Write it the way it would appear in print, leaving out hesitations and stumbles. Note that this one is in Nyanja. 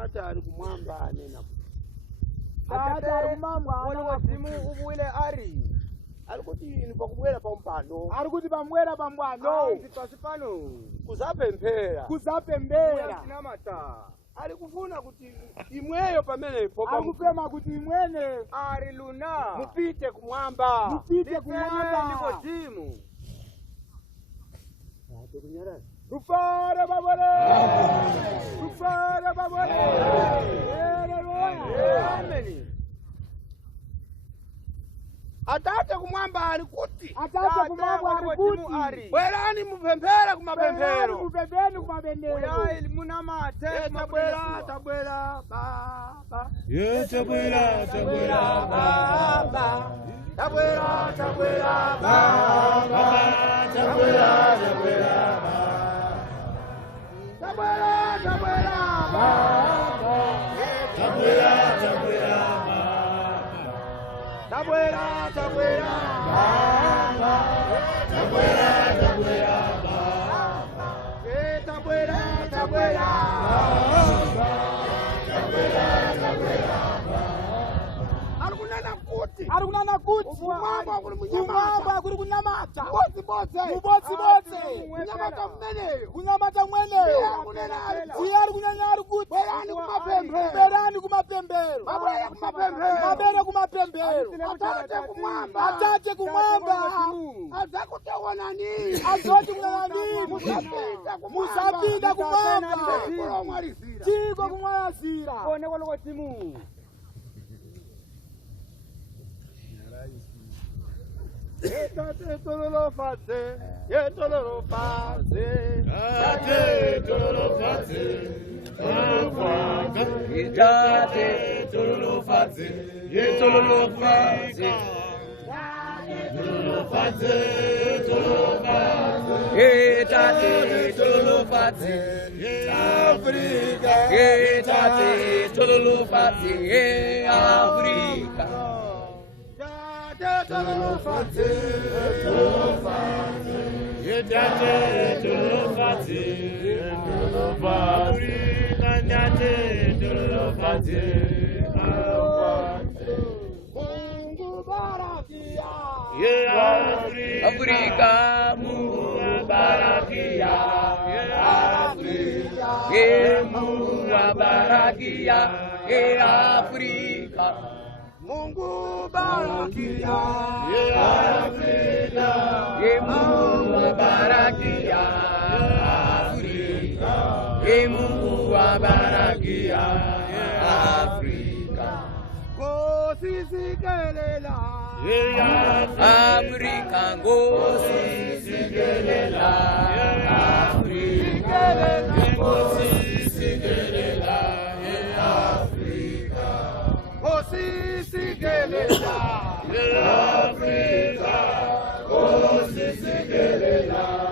Tata ari kumwamba anena. Tata ari kumwamba wale wazimu ubwile ari. Ari kuti ni pakubwera pa mpando. Ari kuti pamwera pa mpando. Pano. Kuzapemphera. Kuzapemphera. Sinamata. Ari kufuna kuti imweyo pamene popa. Ari kufema kuti imwene ari luna. Mupite kumwamba. Mupite kumwamba. Ndiko timu. Rufare babore. Rufare babore. Amen. Atate kumwamba ari kuti. Atate kumwamba ari kuti. Bwerani mupemphera kumapemphero. Mupembeni kumapemphero. Oya muna mate. Tabwera baba. Ye tabwera baba. Tabwera baba. Tabwera baba. Arikunana kuti kumwamba kuri kunyamata Mubotsi kunyamata mweneyo tiye ari kunyanya ari kuti berani kumapemphero mabere kumapemphero atate kumwamba azoti kunanani musapita kumwamba tiko kumwalazira Tate tololo faze, ye tololo faze. Tate tololo faze, Tate tololo faze, ye tololo faze. tololo faze, Tate tololo faze, Africa. Tate tololo faze, Africa. Tololo faze, Ye tate tololo faze, Africa. Tate tololo faze, Mungu barakia. Ye Africa. Africa, Mungu barakia. Ye Mungu barakia, ye Africa. Mungu barakia. Ye Africa. Ye Mungu barakia, Africa. Ye Mungu barakia, Africa. Kosisikelela. Ye Africa ngosi sigelela, Africa ngosi sigelela, Africa. Kosisikelela. Africa. Ngosi sigelela.